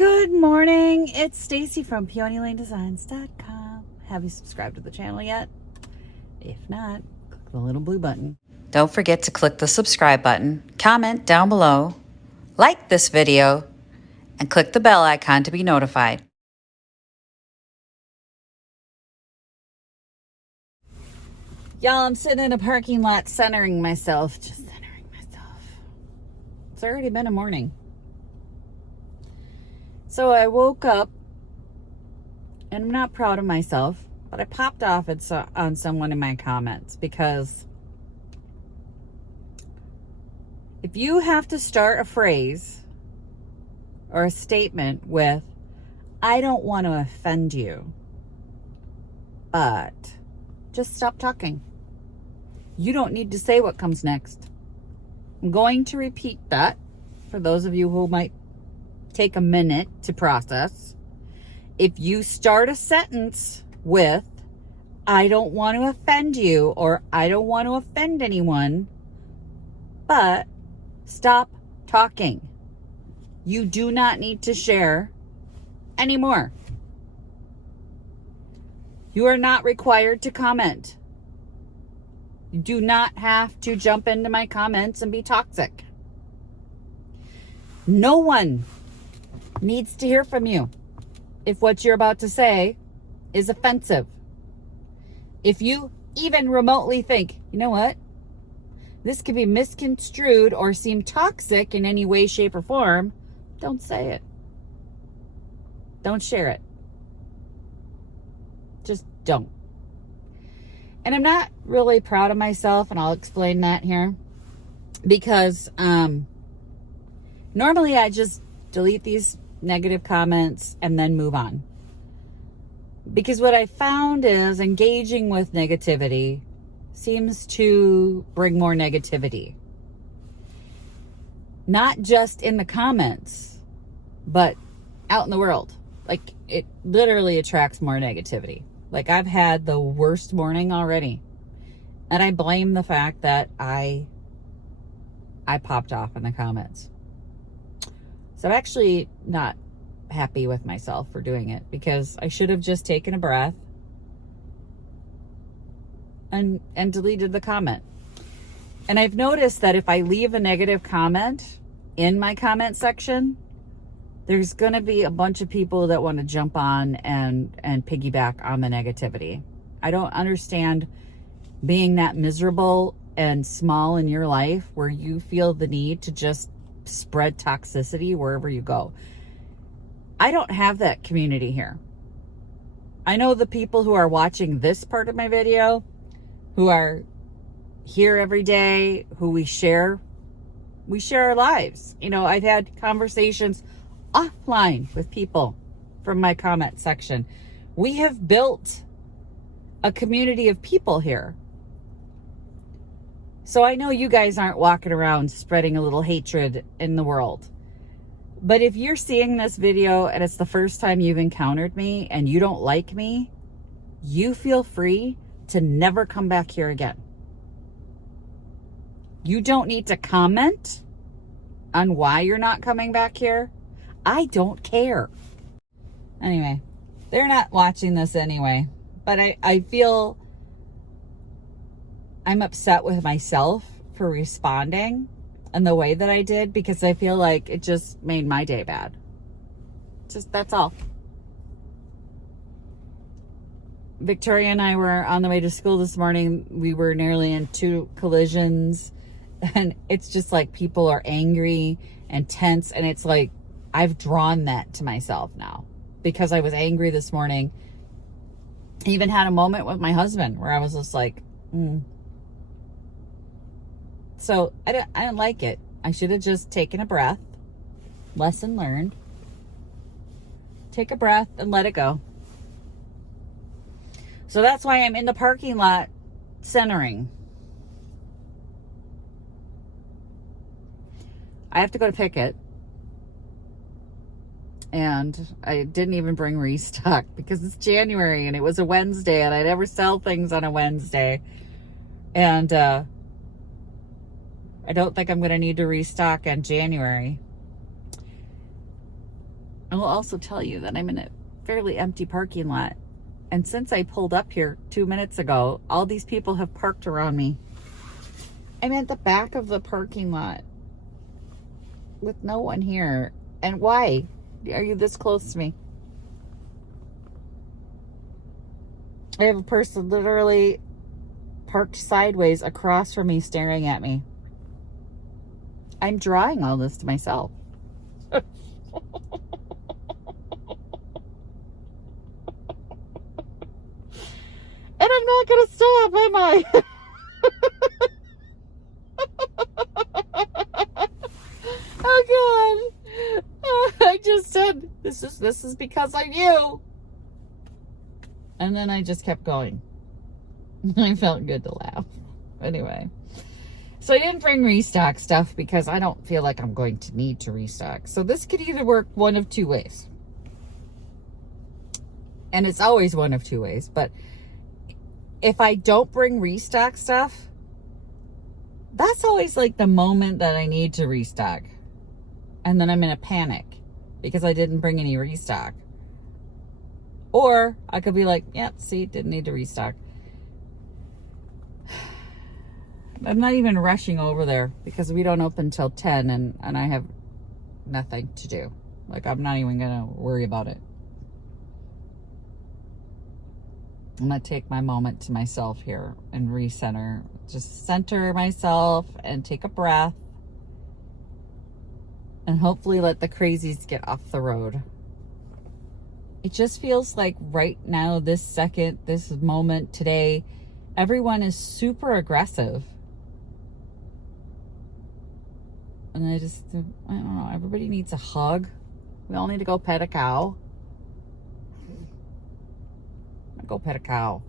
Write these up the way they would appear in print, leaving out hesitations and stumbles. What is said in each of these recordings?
Good morning. It's Stacy from PeonyLaneDesigns.com. Have you subscribed to the channel yet? If not, click the little blue button. Don't forget to click the subscribe button, comment down below, like this video, and click the bell icon to be notified. Y'all, I'm sitting in a parking lot centering myself. Just centering myself. It's already been a morning. So I woke up, and I'm not proud of myself, but I popped off on someone in my comments because if you have to start a phrase or a statement with, I don't want to offend you, but just stop talking. You don't need to say what comes next. I'm going to repeat that for those of you who might take a minute to process. If you start a sentence with, I don't want to offend you, or I don't want to offend anyone, but stop talking. You do not need to share anymore. You are not required to comment. You do not have to jump into my comments and be toxic. No one needs to hear from you if what you're about to say is offensive. If you even remotely think, you know what, this could be misconstrued or seem toxic in any way, shape, or form, don't say it. Don't share it. Just don't. And I'm not really proud of myself, and I'll explain that here, because normally I just delete these negative comments and then move on. Because what I found is engaging with negativity seems to bring more negativity. Not just in the comments, but out in the world. Like, it literally attracts more negativity. Like, I've had the worst morning already. And I blame the fact that I popped off in the comments. So I'm actually not happy with myself for doing it, because I should have just taken a breath and deleted the comment. And I've noticed that if I leave a negative comment in my comment section, there's going to be a bunch of people that want to jump on and piggyback on the negativity. I don't understand being that miserable and small in your life where you feel the need to just spread toxicity wherever you go. I don't have that community here. I know the people who are watching this part of my video, who are here every day, who we share our lives. You know, I've had conversations offline with people from my comment section. We have built a community of people here. So I know you guys aren't walking around spreading a little hatred in the world. But if you're seeing this video and it's the first time you've encountered me and you don't like me, you feel free to never come back here again. You don't need to comment on why you're not coming back here. I don't care. Anyway, they're not watching this anyway, but I feel I'm upset with myself for responding in the way that I did, because I feel like it just made my day bad. Just, that's all. Victoria and I were on the way to school this morning. We were nearly in 2 collisions, and it's just like people are angry and tense, and it's like I've drawn that to myself now because I was angry this morning. I even had a moment with my husband where I was just like, So I didn't like it. I should have just taken a breath. Lesson learned. Take a breath and let it go. So that's why I'm in the parking lot centering. I have to go to Picket. And I didn't even bring restock because it's January and it was a Wednesday and I never sell things on a Wednesday. And I don't think I'm going to need to restock in January. I will also tell you that I'm in a fairly empty parking lot. And since I pulled up here 2 minutes ago, all these people have parked around me. I'm at the back of the parking lot with no one here. And why are you this close to me? I have a person literally parked sideways across from me staring at me. I'm drawing all this to myself. And I'm not going to stop, am I? Oh God. I just said, this is because of you. And then I just kept going. I felt good to laugh. Anyway. So I didn't bring restock stuff because I don't feel like I'm going to need to restock. So this could either work one of two ways. And it's always one of two ways. But if I don't bring restock stuff, that's always like the moment that I need to restock. And then I'm in a panic because I didn't bring any restock. Or I could be like, yeah, see, didn't need to restock. I'm not even rushing over there because we don't open till 10 and I have nothing to do. Like, I'm not even going to worry about it. I'm going to take my moment to myself here and recenter. Just center myself and take a breath. And hopefully let the crazies get off the road. It just feels like right now, this second, this moment, today, everyone is super aggressive. And I don't know, everybody needs a hug. We all need to go pet a cow. Go pet a cow.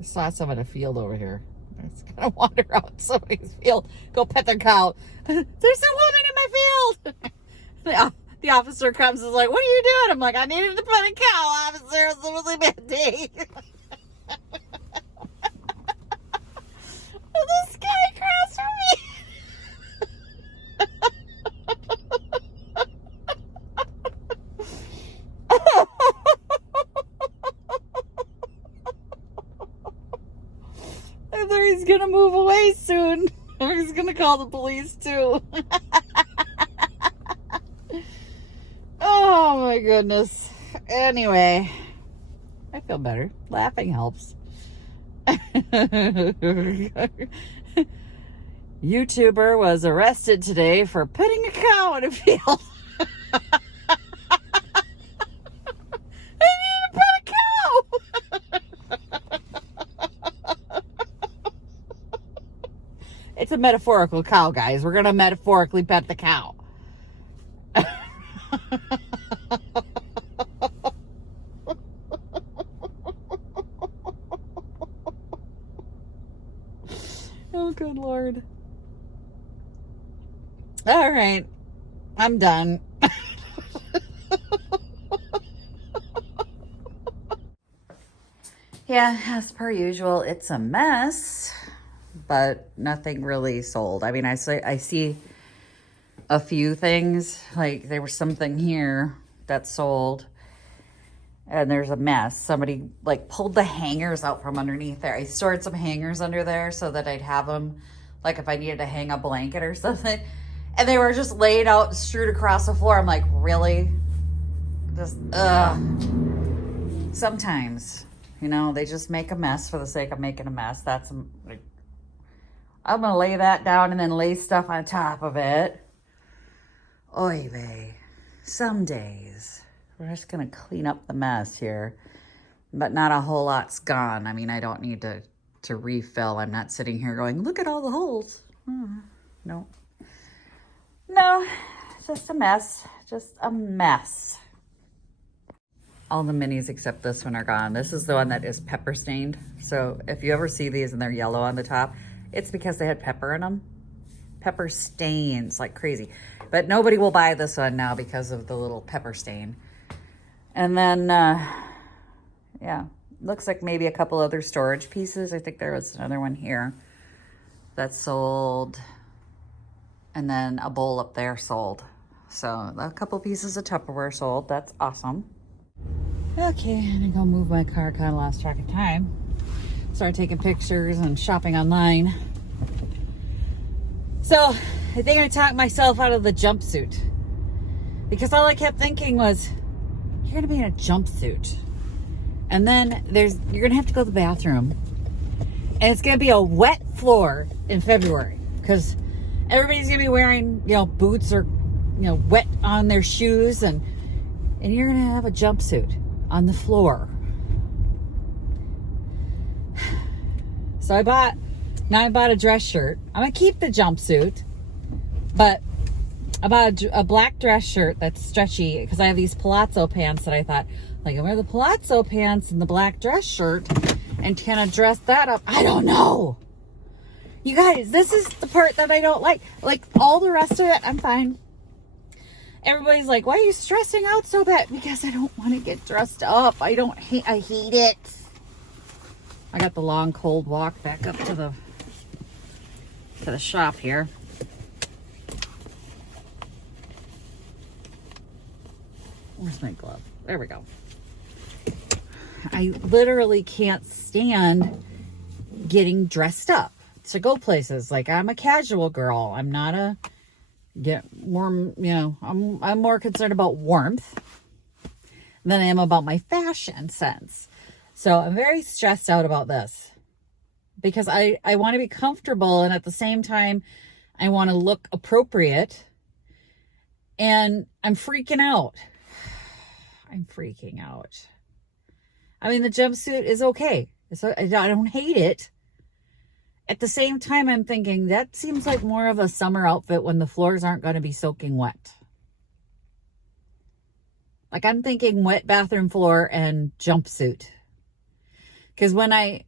I saw some in a field over here. I was gonna wander out somebody's field, go pet their cow. There's a woman in my field. The officer comes and is like, what are you doing? I'm like, I needed to pet a cow, officer. It was a really bad day. This guy across from me. He's gonna move away soon. Or he's gonna call the police too. Oh my goodness. Anyway, I feel better. Laughing helps. YouTuber was arrested today for putting a cow in a field. It's a metaphorical cow, guys. We're going to metaphorically pet the cow. Oh, good Lord. All right. I'm done. Yeah, as per usual, it's a mess, but nothing really sold. I mean, I see a few things, like there was something here that sold, and there's a mess. Somebody like pulled the hangers out from underneath there. I stored some hangers under there so that I'd have them, like if I needed to hang a blanket or something, and they were just laid out, strewed across the floor. I'm like, really? Just, Sometimes, you know, they just make a mess for the sake of making a mess. That's like, I'm going to lay that down and then lay stuff on top of it. Oy vey. Some days. We're just going to clean up the mess here. But not a whole lot's gone. I mean, I don't need to refill. I'm not sitting here going, look at all the holes. No. No, just a mess. Just a mess. All the minis except this one are gone. This is the one that is pepper stained. So if you ever see these and they're yellow on the top, it's because they had pepper in them. Pepper stains like crazy. But nobody will buy this one now because of the little pepper stain. And then, yeah, looks like maybe a couple other storage pieces. I think there was another one here that sold. And then a bowl up there sold. So a couple pieces of Tupperware sold. That's awesome. Okay, I'm gonna go move my car. Kind of lost track of time. Started taking pictures and shopping online. So I think I talked myself out of the jumpsuit, because all I kept thinking was, you're gonna be in a jumpsuit, and then you're gonna have to go to the bathroom, and it's gonna be a wet floor in February because everybody's gonna be wearing, boots or, wet on their shoes, and you're gonna have a jumpsuit on the floor. So I bought a dress shirt. I'm gonna keep the jumpsuit, but I bought a black dress shirt that's stretchy because I have these palazzo pants that I thought, like, I wear the palazzo pants and the black dress shirt, and can I dress that up? I don't know. You guys, this is the part that I don't like. Like, all the rest of it, I'm fine. Everybody's like, why are you stressing out so bad? Because I don't want to get dressed up. I hate it. I got the long, cold walk back up to the shop here. Where's my glove? There we go. I literally can't stand getting dressed up to go places. Like, I'm a casual girl. I'm not a get warm, I'm more concerned about warmth than I am about my fashion sense. So I'm very stressed out about this because I want to be comfortable, and at the same time I want to look appropriate, and I'm freaking out. I'm freaking out. I mean, the jumpsuit is okay. I don't hate it. At the same time, I'm thinking that seems like more of a summer outfit when the floors aren't going to be soaking wet. Like, I'm thinking wet bathroom floor and jumpsuit. Because when I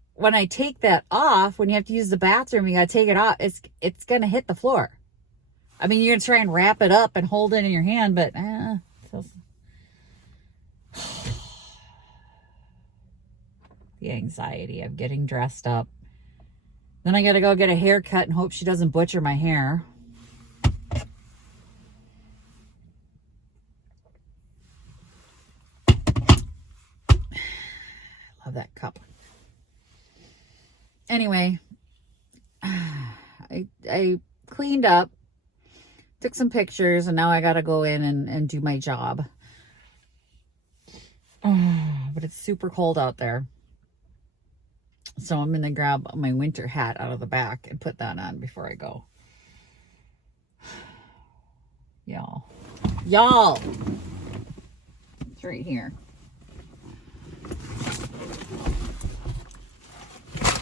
take that off, when you have to use the bathroom, you got to take it off. It's going to hit the floor. I mean, you're going to try and wrap it up and hold it in your hand, but the anxiety of getting dressed up. Then I got to go get a haircut and hope she doesn't butcher my hair. Love that cup. Anyway, I cleaned up, took some pictures, and now I got to go in and do my job. But it's super cold out there. So I'm going to grab my winter hat out of the back and put that on before I go. Y'all. It's right here.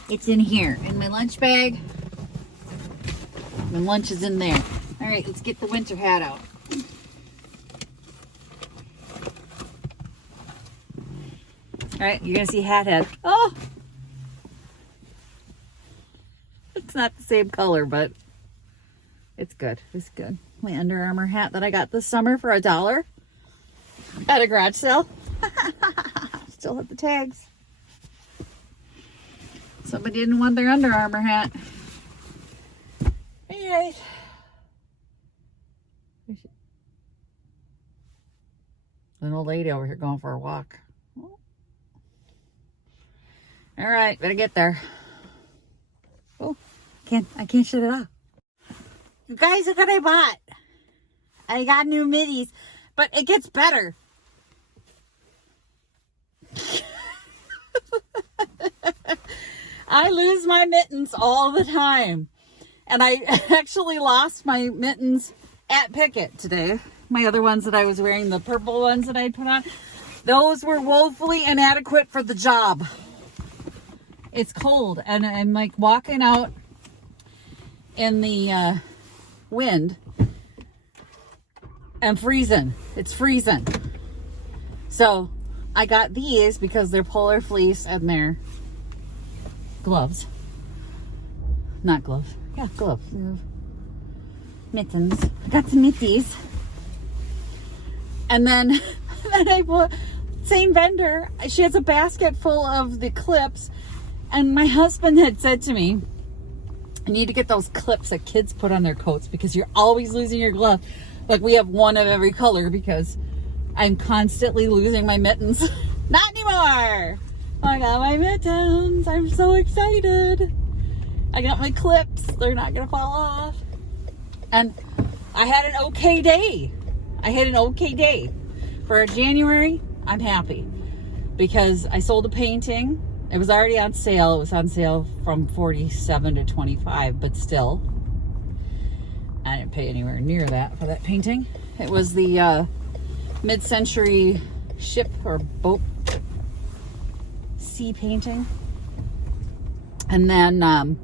It's in here, in my lunch bag. My lunch is in there. All right, let's get the winter hat out. All right, you're going to see hat head. Oh! It's not the same color, but it's good. It's good. My Under Armour hat that I got this summer for $1 at a garage sale. Still have the tags. Somebody didn't want their Under Armour hat. All right. An old lady over here going for a walk. All right, better get there. Oh, I can't shut it off. You guys, look what I bought. I got new middies, but it gets better. I lose my mittens all the time. And I actually lost my mittens at Picket today. My other ones that I was wearing, the purple ones that I put on, those were woefully inadequate for the job. It's cold, and I'm like walking out in the wind. I'm freezing. It's freezing. So I got these because they're polar fleece and they're gloves. Not gloves. Yeah, gloves. Mittens. I got some mitties. And then I bought, same vendor, she has a basket full of the clips. And my husband had said to me, I need to get those clips that kids put on their coats because you're always losing your glove. Like we have one of every color because I'm constantly losing my mittens. Not anymore. I got my mittens. I'm so excited. I got my clips. They're not going to fall off. And I had an okay day. For January, I'm happy because I sold a painting. It was already on sale. It was on sale from $47 to $25, but still, I didn't pay anywhere near that for that painting. It was the mid-century ship or boat sea painting. And then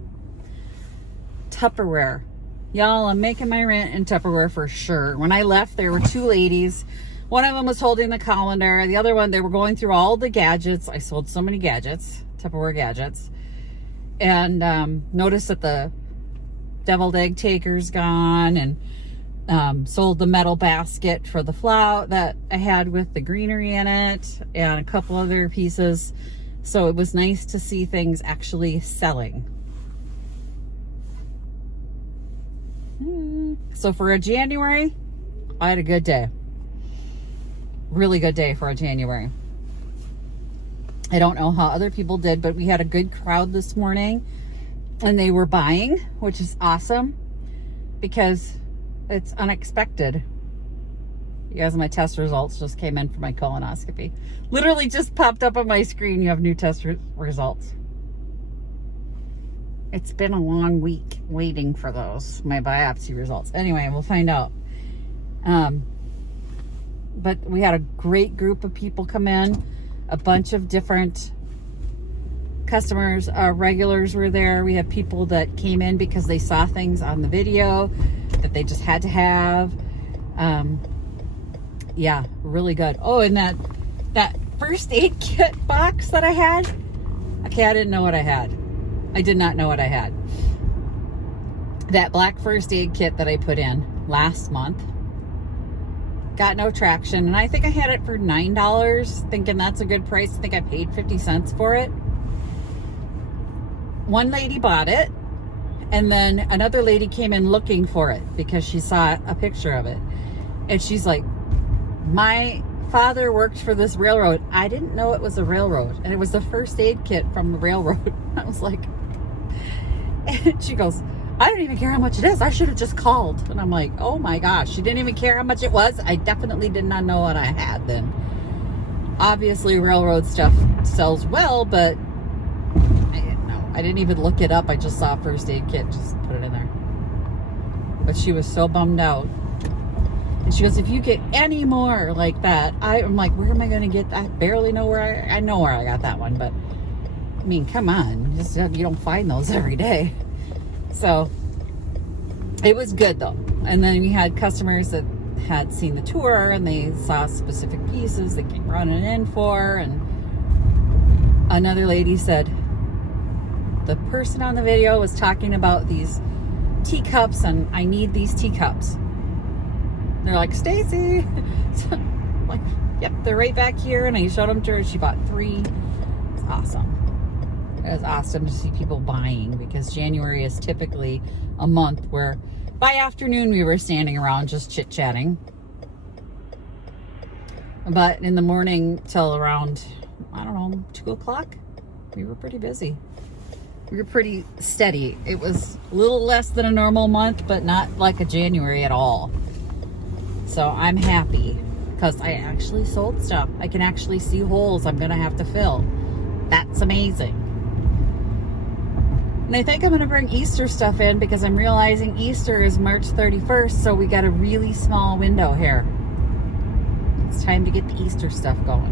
Tupperware. Y'all, I'm making my rent in Tupperware for sure. When I left, there were two ladies. One of them was holding the colander. The other one, they were going through all the gadgets. I sold so many gadgets, Tupperware gadgets. And noticed that the deviled egg taker's gone, and sold the metal basket for the flout that I had with the greenery in it, and a couple other pieces. So it was nice to see things actually selling. So for a January, I had a good day. Really good day for a January. I don't know how other people did, but we had a good crowd this morning, and they were buying, which is awesome because it's unexpected. You guys, my test results just came in for my colonoscopy. Literally just popped up on my screen. You have new test results. It's been a long week waiting for those, my biopsy results. Anyway, we'll find out. But we had a great group of people come in. A bunch of different customers, regulars were there. We had people that came in because they saw things on the video that they just had to have. Yeah, really good. Oh, and that first aid kit box that I had. Okay, I didn't know what I had. I did not know what I had. That black first aid kit that I put in last month got no traction, and I think I had it for $9, thinking that's a good price. I think I paid 50 cents for it. One lady bought it, and then another lady came in looking for it because she saw a picture of it, and she's like, my father worked for this railroad. I didn't know it was a railroad, and it was the first aid kit from the railroad. I was like, and she goes, I don't even care how much it is. I should have just called. And I'm like, oh my gosh, she didn't even care how much it was. I definitely did not know what I had then. Obviously, railroad stuff sells well, but I didn't know. I didn't even look it up. I just saw a first aid kit, just put it in there. But she was so bummed out. And she goes, if you get any more like that, I'm like, where am I going to get that? I barely know where I know where I got that one, but I mean, come on. You don't find those every day. So it was good though. And then we had customers that had seen the tour and they saw specific pieces they came running in for. And another lady said the person on the video was talking about these teacups and I need these teacups. They're like, Stacy. So I'm like, yep, they're right back here. And I showed them to her. She bought 3. It's awesome. It was awesome to see people buying because January is typically a month where by afternoon we were standing around just chit-chatting. But in the morning till around, I don't know, 2 o'clock, we were pretty busy. We were pretty steady. It was a little less than a normal month, but not like a January at all. So I'm happy because I actually sold stuff. I can actually see holes I'm going to have to fill. That's amazing. And I think I'm going to bring Easter stuff in because I'm realizing Easter is March 31st, so we got a really small window here. It's time to get the Easter stuff going.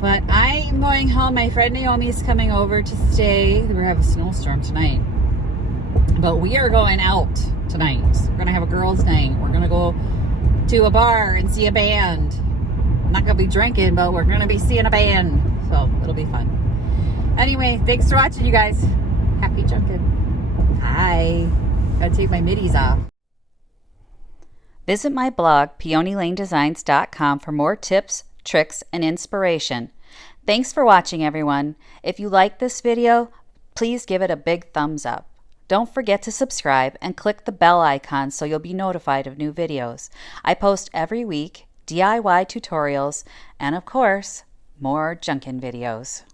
But I am going home. My friend Naomi's coming over to stay. We're having a snowstorm tonight. But we are going out tonight. We're going to have a girls' night. We're going to go to a bar and see a band. I'm not going to be drinking, but we're going to be seeing a band. So it'll be fun. Anyway, thanks for watching, you guys. Happy junkin'. Bye. Gotta take my middies off. Visit my blog, peonylanedesigns.com, for more tips, tricks, and inspiration. Thanks for watching, everyone. If you like this video, please give it a big thumbs up. Don't forget to subscribe and click the bell icon so you'll be notified of new videos. I post every week DIY tutorials and, of course, more junkin videos.